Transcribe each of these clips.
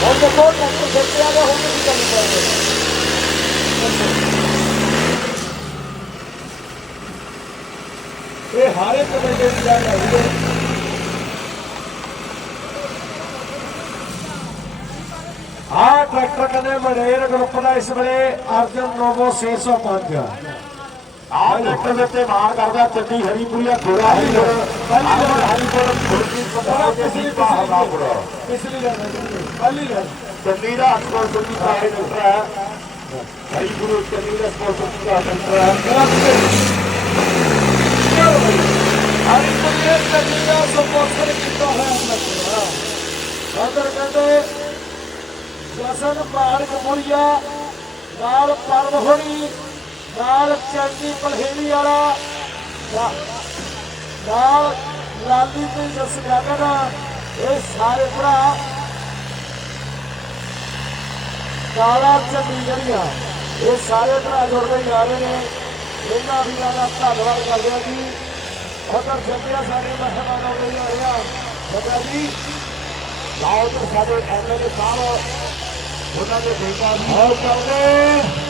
ਹੁਣ ਦੇਖੋ ਟਰੈਕਟਰ ਸਿਰ ਤੇ ਆ ਗਿਆ ਹੁਣ ਕੀ ਕਰਨੀ ਪਏਗੀ ਇਹ ਹਰ ਇੱਕ ਬੰਦੇ ਦੀ ਗੱਲ ਹੈ ਆ ਟਰੈਕਟਰ ਕਹਿੰਦੇ ਮੜੇਰ ਗਰੁੱਪ ਦਾ ਇਸ ਵੇਲੇ ਅਰਜਨ ਨੋਵੋ 605 ਆਹ ਟਰੈਕਟਰ ਦੇ ਉੱਤੇ ਮਾਰ ਕਰਦਾ, ਚੱਡੀ ਹਰੀਪੁਰੀਆ ਗੋਰਾ ਹਰੀਪੁਰ ਹਰੀਪੁਰ ਹਰੀਪੁਰ ਖੁਰਕੀ ਪਤਾ ਕਿਸੇ ਬਾਹਰਾਪੁਰ ਪਿਛਲੀ ਗੱਲ ਪਹਿਲੀ ਗੱਲ ਚੱਡੀ ਦਾ ਸਪਾਂਸਰ ਦੀ ਸਾਰੇ ਟਰੈਕਟਰ ਹੈ। ਹਰੀਪੁਰ ਚੱਡੀ ਦਾ ਸਪਾਂਸਰ ਦਾ ਟਰੈਕਟਰ ਹੈ। ਹਰੀ ਪੁਰੇ ਚੱਲੀਆ ਸਪੋਰਟਰ ਕੀਤਾ ਹੋਇਆ ਅੰਦਰ ਅੰਦਰ ਕਹਿੰਦੇ, ਜਸਨ ਪਾੜ ਕਮੁਰੀਆ ਨਾਲ ਪਰਮ ਹੋਣੀ ਨਾਲ ਚੰਦੀ ਪਲਹੇੜੀ ਵਾਲਾ। ਨਾਲ ਲਾਲੀ ਤੇ ਜਸ ਇਹ ਸਾਰੇ ਭਰਾ। ਕਾਲਾ ਚੰਦੀ ਜਿਹੜੀਆਂ ਇਹ ਸਾਰੇ ਭਰਾ ਜੁੜਦੇ ਜਾ ਰਹੇ ਨੇ। ਇਹਨਾਂ ਵੀਰਾਂ ਦਾ ਧੰਨਵਾਦ ਕਰਦੇ ਹਾਂ ਜੀ। ਉਧਰ ਜੱਗਿਆ ਸਾਡੇ ਮਹਿਮਾਨ ਆਉਂਦੇ ਜਾ ਰਿਹਾ। ਜੱਗਾ ਜੀ। ਲਾਓ ਤੇ ਸਾਡੇ ਐਮਐਲਏ ਸਾਹਿਬ, ਉਹਨਾਂ ਦੇ ਬੇਟਾ ਵੀ ਆਓ ਕਰਦੇ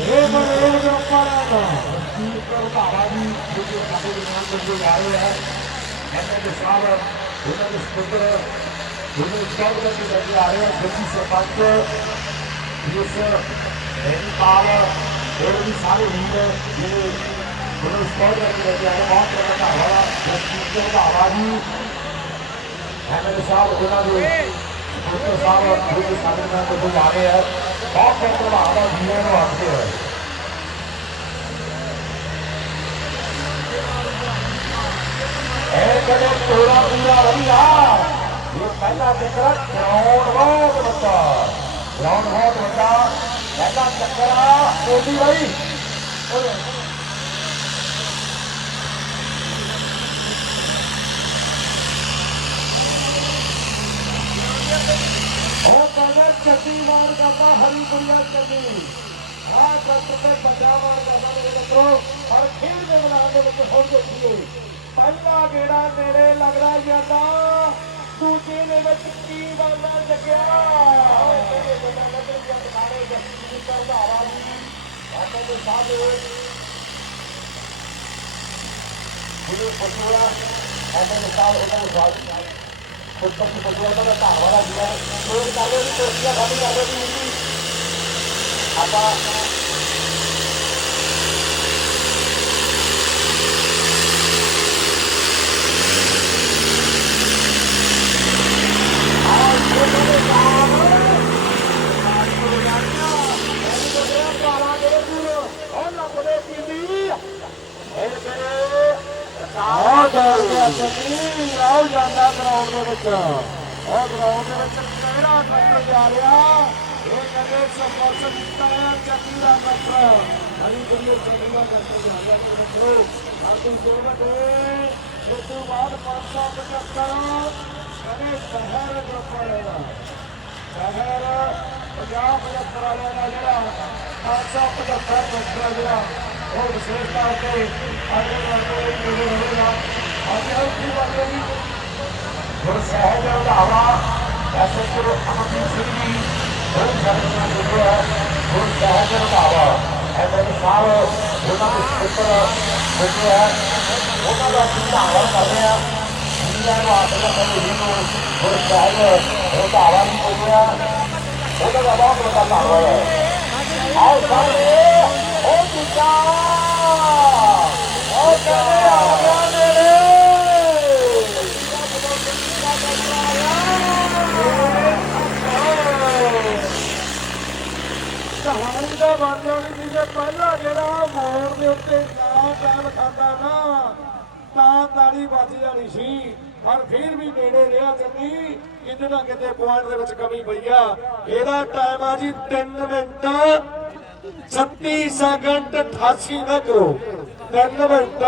ਇਹ ਮਰੇਲ ਗਰੁੱਪਾਂ ਦਾ ਕੀ ਪ੍ਰਭਾਵਾ ਵੀ ਜਿਹੜੇ ਸਾਡੇ ਦੇ ਨਾਲ ਕਰਦੇ ਜਾ ਰਹੇ ਹੈ ਐਮਐਲਏ ਸਾਹਿਬ ਉਹਨਾਂ ਦੇ ਸਪੀਕਰ ਉਹਨਾਂ ਦੇ ਸਭ ਦੇ ਜਿਹੜੇ ਆ ਰਹੇ ਹੈ ਜੱਜੀ ਸਰਪੰਚ ਜਿਸ ਐਨਪਾਲ ਹੋਰ ਵੀ ਸਾਰੇ ਵੀਰ ਜਿਹੜੇ ਉਹਨਾਂ ਨੂੰ ਸਪੋਰਟ ਕਰਕੇ ਲੈ ਆਏ ਬਹੁਤ ਬਹੁਤ ਧੰਨਵਾਦ ਜੱਜੀ ਪ੍ਰਭਾਵਾ ਜੀ ਐਮਐਲਏ ਸਾਹਿਬ ਉਹਨਾਂ ਦੇ ਸਪੀਕਰ ਸਾਹਿਬ ਜਿਹੜੇ ਸਾਡੇ ਨਾਲ ਕਰਦੇ ਜਾ ਰਹੇ ਹੈ ਬਹੁਤ ਬਹੁਤ ਧੰਨਵਾਦ ਵੀਰਾਂ ਨੂੰ ਆਖਦੇ ਹੈ ਇਹ ਕਦੇ ਤੋੜਾ ਪੂਰਾ ਵਧੀਆ ਇਹ ਪਹਿਲਾ ਚੱਕਰ ਗਰਾਊਂਡ ਬਹੁਤ ਵੱਡਾ ਗਰਾਊਂਡ ਬਹੁਤ ਵੱਡਾ ਪਹਿਲਾ ਚੱਕਰ ਆ ਕੋਡੀ ਬਾਈ ਉਹ ਕਹਿੰਦਾ ਚੱਟੀ ਮਾਰ ਕਰਦਾ ਹਰੀ ਦੁਨੀਆ ਚੱਲੀ ਆਹ ਟਰੈਕਟਰ ਤੇ ਬੱਚਾ ਮਾਰ ਕਰਦਾ ਮੇਰੇ ਮਿੱਤਰੋ ਹਰ ਖੇਡ ਦੇ ਮੈਦਾਨ ਦੇ ਵਿੱਚ ਹੁਣ ਦੇਖੀਏ ਪਹਿਲਾ ਗੇੜਾ ਨੇੜੇ ਲੱਗਦਾ ਜਾਂਦਾ ਦੂਜੇ ਦੇ ਵਿੱਚ ਕੀ ਬਣਦਾ ਜੱਗਿਆ ਇਹਦੇ ਬੰਦਾ ਲੱਗੇ ਜਾਂ ਟਿਕਾਣੇ ਜੱਗੀ ਦੀ ਪ੍ਰਧਾਵਾ ਜੀ ਸਾਡੇ ਦਾ ਧੰਨਵਾਦ ਆ ਜੀ ਉਹ ਕਰਦੇ ਵੀ ਕੁਰਸੀਆਂ ਖਾਲੀ ਕਰਦੇ ਵੀ ਆਪਾਂ ਆਹ ਦੌੜ ਗਿਆ ਜਾਂਦਾ ਗਰਾਊਂਡ ਦੇ ਵਿੱਚ। ਉਹ ਗਰਾਊਂਡ ਦੇ ਵਿੱਚ ਕਿਹੜਾ ਟਰੈਕਟਰ ਜਾ ਰਿਹਾ? ਇਹ ਕਹਿੰਦੇ ਸੰਪਰਕ ਕੀਤਾ ਹੈ ਚੱਲੀ ਦਾ ਟਰੈਕਟਰ। ਹਰੀ ਗੁਰੂ ਚੱਲੀ ਦਾ ਟਰੈਕਟਰ ਜਾ ਰਿਹਾ ਤੇ ਮਿੱਤਰੋ ਆਤੂ ਵੱਡੇ ਇਸ ਤੋਂ ਬਾਅਦ 575 ਕਹਿੰਦੇ ਸ਼ਹਿਰ ਗਰੁੱਪ ਦਾ ਸ਼ਹਿਰ ਪੰਜਾਬ ਪਝੱਤਰ ਵਾਲਿਆਂ ਦਾ ਜਿਹੜਾ 575 ਟਰੈਕਟਰ ਜਿਹੜਾ ਉਹ ਵਿਸ਼ੇਸ਼ ਤੌਰ ਤੇ ਅੱਜ ਦੇ ਕੋਈ ਜਿਹੜੇ ਹੋਵੇਗਾ ਅੱਜ ਹਰ ਕੀ ਬਾਤ ਹੈ ਗੁਰ ਸਾਹਿਬ ਦਾ ਧਾਵਾ ਐਸੇ ਗੁਰੂ ਅਮਰਜੀਤ ਸਿੰਘ ਜੀ ਬਹੁਤ ਸਾਰੇ ਨਾਲ ਜੁੜੇ ਹੈ ਗੁਰ ਸਾਹਿਬ ਦਾ ਧਾਵਾ ਐਮਐਲਏ ਸਾਹਿਬ ਉਹਨਾਂ ਦੇ ਸਪੀਕਰ ਬੈਠੇ ਹੈ ਉਹਨਾਂ ਦਾ ਅਸੀਂ ਧੰਨਵਾਦ ਕਰਦੇ ਹਾਂ ਦੁਨੀਆ ਨੂੰ ਆਪ ਦਾ ਕਹਿੰਦੇ ਜੀ ਨੂੰ ਗੁਰ ਸਾਹਿਬ ਦਾ ਧਾਵਾ ਵੀ ਬੋਲਿਆ ਉਹਨਾਂ ਦਾ ਬਹੁਤ ਵੱਡਾ ਧੰਨਵਾਦ ਹੈ ਆਓ ਸਾਰੇ ਉਹ ਦੂਜਾ ਉਹ ਕਹਿੰਦੇ ਆ ਗਿਆ ਨੇੜੇ ਕਹਾਣੀ ਦਾ ਬਣ ਜਾਣੀ ਪਹਿਲਾ ਜਿਹੜਾ ਮੋੜ ਦੇ ਉੱਤੇ ਨਾ ਚੱਲ ਖਾਂਦਾ ਨਾ ਤਾਂ ਤਾੜੀ ਵੱਜ ਜਾਣੀ ਸੀ ਪਰ ਫਿਰ ਵੀ ਨੇੜੇ ਰਿਹਾ ਚੱਲੀ ਕਿਤੇ ਨਾ ਕਿਤੇ ਪੁਆਇੰਟ ਦੇ ਵਿੱਚ ਕਮੀ ਪਈ ਆ ਇਹਦਾ ਟਾਈਮ ਆ ਜੀ 3 ਮਿੰਟ 36 ਸੈਕਿੰਡ 88 ਨਾ ਕਰੋ 3 ਮਿੰਟ